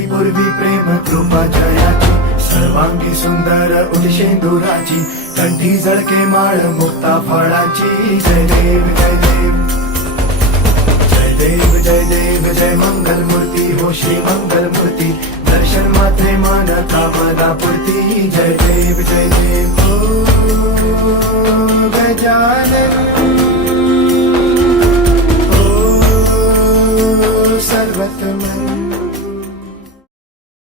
झाली पूर्वी प्रेम कृपा जयाची, सर्वांगी सुंदर उदिशेंदुराची, कंठी झळके माळ मुक्ता फळाची. जय देव जय देव जय देव जय देव जय मंगल मूर्ती हो श्री मंगल मूर्ती, दर्शन मात्रे मान कामना पूर्ती. जय देव जय देव ओ गजानन